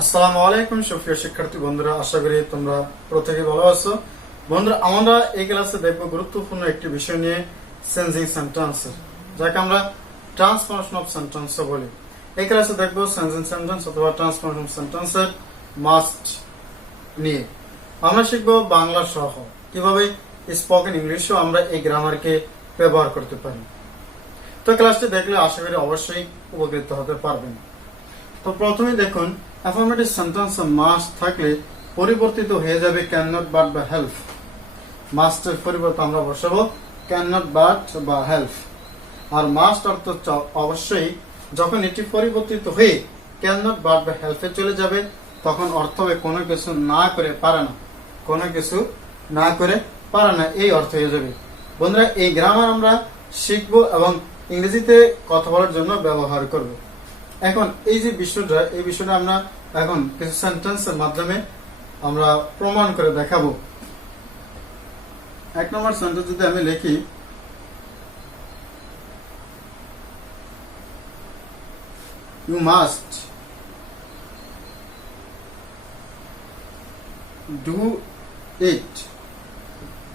আসসালামু আলাইকুম সুপ্রিয় শিক্ষার্থী বন্ধুরা, আশা করি তোমরা প্রত্যেকে ভালো আছো। বন্ধুরা, আমরা এই ক্লাসে দেখব গুরুত্বপূর্ণ একটি বিষয় নিয়ে, চেঞ্জিং সেন্টেন্স, যাকে আমরা ট্রান্সফরমেশন অফ সেন্টেন্স বলি। এই ক্লাসে দেখব চেঞ্জিং সেন্টেন্স অথবা ট্রান্সফরমেশন অফ সেন্টেন্সের মাস্ট নিয়ে। আমরা শিখব বাংলা সহ কিভাবে স্পোকেন ইংলিশও আমরা এই গ্রামারকে ব্যবহার করতে পারি। তো ক্লাসটি দেখলে আশা করি অবশ্যই উপকৃত হতে পারবেন। তো প্রথমে দেখুন, অ্যাফার্মেটিভ সেন্টেন্স মাস্ট থাকলে পরিবর্তিত হয়ে যাবে ক্যান নট বাট বা হেল্প। মাস্টের পরিবর্তে আমরা বসাবো ক্যান নট বাট বা হেল্প। আর মাস্ট অর্থ অবশ্যই যখন এটি পরিবর্তিত হয়ে ক্যান নট বাট বা হেল্পে চলে যাবে, তখন অর্থ হবে কোনো কিছু না করে পারে না, কোনো কিছু না করে পারে না, এই অর্থ হয়ে যাবে। বন্ধুরা, এই গ্রামার আমরা শিখবো এবং ইংরেজিতে কথা বলার জন্য ব্যবহার করব। এখন এই যে বিষয়টা, এই বিষয়টা আমরা এখন কিছু সেন্টেন্সের মাধ্যমে আমরা প্রমাণ করে দেখাবো। এক নম্বর সেন্টেন্স যদি আমি লিখি, ইউ মাস্ট ডু ইট,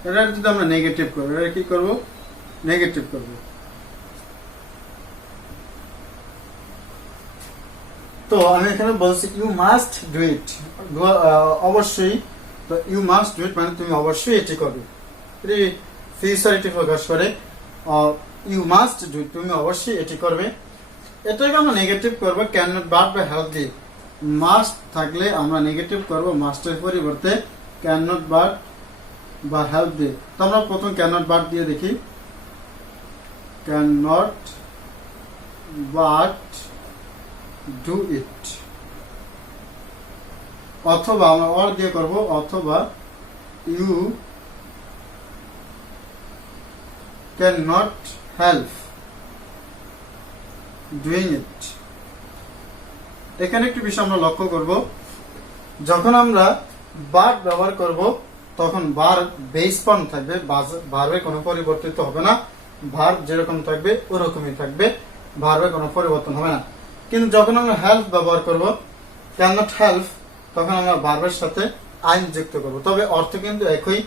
এটা যদি আমরা নেগেটিভ করবো, এটা কি করবো? নেগেটিভ করবো। তো আমি এখানে বলছি ইউ মাস্ট ডু ইট, অবশ্যই। তো ইউ মাস্ট ডু ইট মানে তুমি অবশ্যই এটি করবে, এটি ফিউচারিটি প্রকাশ করে। ইউ মাস্ট ডু ইট, তুমি অবশ্যই এটি করবে। এটাকে আমরা নেগেটিভ করবো ক্যান নট বাট বা হেল্প দিয়ে। মাস্ট থাকলে আমরা নেগেটিভ করবো মাস্টের পরিবর্তে ক্যান নট বাট বা হেল্প দিয়ে। তো আমরা প্রথম ক্যান নট বাট দিয়ে দেখি, can not but do it, অথবা আমরা অর দিয়ে করব, অথবা you can not help doing it. এখানে একটি বিষয় আমরা লক্ষ্য করব, যখন আমরা বাট ব্যবহার করব তখন বার বেস ফর্ম থাকবে, ভার্বে কোনো পরিবর্তিত হবে না, ভার্ব যেরকম থাকবে ওরকমই থাকবে, ভার্বে কোনো পরিবর্তন হবে না। কিন্তু যখন আমরা হেল্প ব্যবহার করব, ক্যান নট হেল্প, তখন আমরা ভার্বের সাথে আইন যুক্ত করব, তবে অর্থ কিন্তু একই।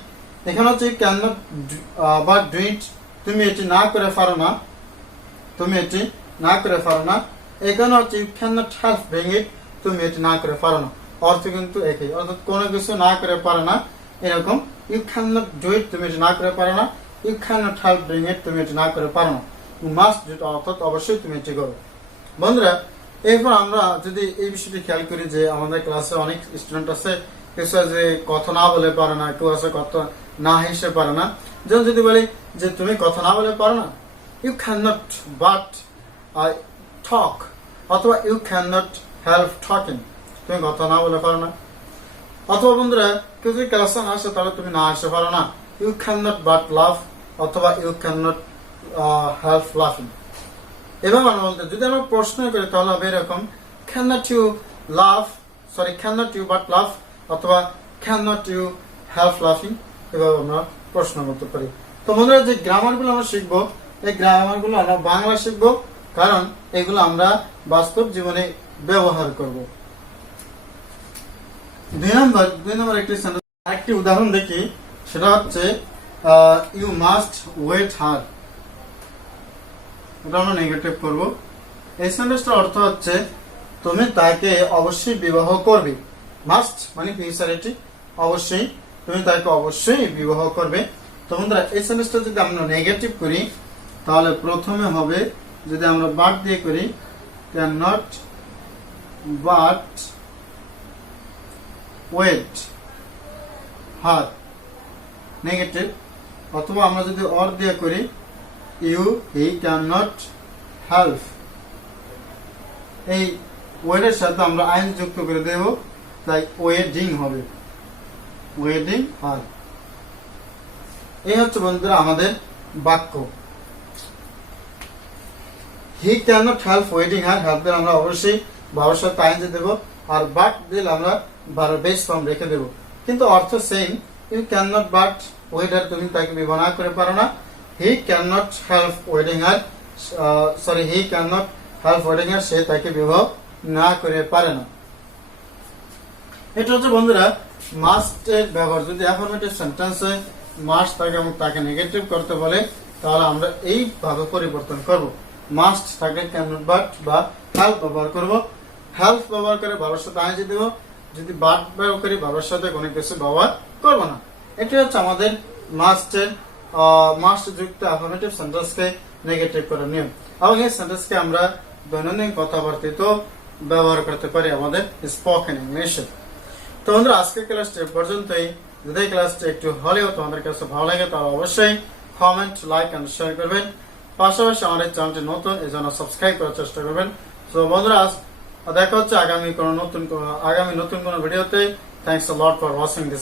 এখানে হচ্ছে can not but do it, তুমি এটি না করে পারো না, তুমি এটি না করে পারো না। এখানে হচ্ছে you can not help doing it, তুমি এটি না করে পারো না, অর্থ কিন্তু একই। অর্থাৎ কোনো কিছু না করে পারো না, এরকম you can not do it, তুমি এটি না করে পারো না, you can not help doing it, তুমি এটি না করে পারো না, ইউ মাস্ট ডু ইট, অর্থাৎ অবশ্যই তুমি এটি করো। বন্ধুরা, এরপর আমরা যদি এই বিষয়টি খেয়াল করি যে আমাদের ক্লাসে অনেক স্টুডেন্ট আছে, কিছু যে কথা না বলে পারে না, কেউ আছে কথা না হেসে পারে না। যেমন যদি বলি যে তুমি কথা না বলে পারো না, you can not but talk, অথবা you can not help talking, তুমি কথা না বলে পারো না। অথবা বন্ধুরা, কেউ যদি ক্লাসে না আসে তাহলে তুমি না আসতে পারো না, you can not but love, অথবা ইউ ক্যান নট হেল্প লাফিং। এভাবে আমরা বলতে, যদি আমরা প্রশ্ন করি তাহলে হবে এরকম, can not you love, sorry can not you but love, অথবা ক্যান নট ইউ হেল্প লাফিং, এভাবে আমরা প্রশ্ন করতে পারি। তো বন্ধুরা, যে গ্রামারগুলো আমরা শিখবো, এই গ্রামারগুলো আমরা বাংলা শিখবো, কারণ এগুলো আমরা বাস্তব জীবনে ব্যবহার করব। দুই নম্বর একটি উদাহরণ দেখি, সেটা হচ্ছে ইউ মাস্ট ওয়েট হার, এটা আমরা নেগেটিভ করব। এই সেন্টেন্সটার অর্থ হচ্ছে তুমি তাকে অবশ্যই বিবাহ করবে। মাস্ট মানে ফিউচারিটি, অবশ্যই, তুমি তাকে অবশ্যই বিবাহ করবে। তো বন্ধুরা, এই সেন্টেন্সটা যদি আমরা নেগেটিভ করি তাহলে প্রথমে হবে, যদি আমরা বাট দিয়ে করি, can not but wait her, negative. অথবা আমরা যদি অর দিয়ে করি, you he can not help, এই ওয়েডের সাথে আমরা আইন যুক্ত করে দেব, তাই ওয়েডিং হবে, ওয়েডিং হার। এই হচ্ছে বন্ধুরা আমাদের বাক্য। হি can not help wedding her, help দিলে আমরা অবশ্যই ভার্বের সাথে আইন দেব, আর বাট দিলে আমরা ভার্ব বেস ফর্ম রেখে দেব, কিন্তু অর্থ same. You can not but wed her, তুমি তাকে বিবাহ না করে পারো না। He can not help wedding her, he can not help wedding her, সে তাকে বিবাহ না করে পারে না। এটা হচ্ছে বন্ধুরা মাস্ট এর ব্যবহার। যদি অ্যাফার্মেটিভ সেন্টেন্সে মাস্ট থাকে এবং তাকে নেগেটিভ করতে বলে তাহলে আমরা এইভাবে পরিবর্তন করব। মাস্ট থাকলে ক্যান নট বাট বা হেল্প ব্যবহার করব। হেল্প ব্যবহার করে ভালোর সাথে আইনজি দেব। যদি বাট ব্যবহার করি ভালোর সাথে কোনো কিছু ব্যবহার করব না। এটি হচ্ছে আমাদের মাস্টের মাস্ট যুক্ত অ্যাফার্মেটিভ সেন্টেন্সকে নেগেটিভ করার নিয়ম। এবং এই সেন্টেন্সকে আমরা দৈনন্দিন কথাবার্তাতেও ব্যবহার করতে পারি আমাদের স্পোকেন ইংলিশে। তো বন্ধুরা আজকের ক্লাসটি পর্যন্তই। যদি এই ক্লাসটি একটু হলেও তোমাদের কাছে ভালো লাগে তাহলে অবশ্যই কমেন্ট, লাইক এন্ড শেয়ার করবেন। পাশাপাশি আমাদের চ্যানেলটি নতুন, এই জন্য সাবস্ক্রাইব করার চেষ্টা করবেন। তো বন্ধুরা দেখা হচ্ছে আগামী নতুন কোনো ভিডিওতে। Thanks a lot for watching this.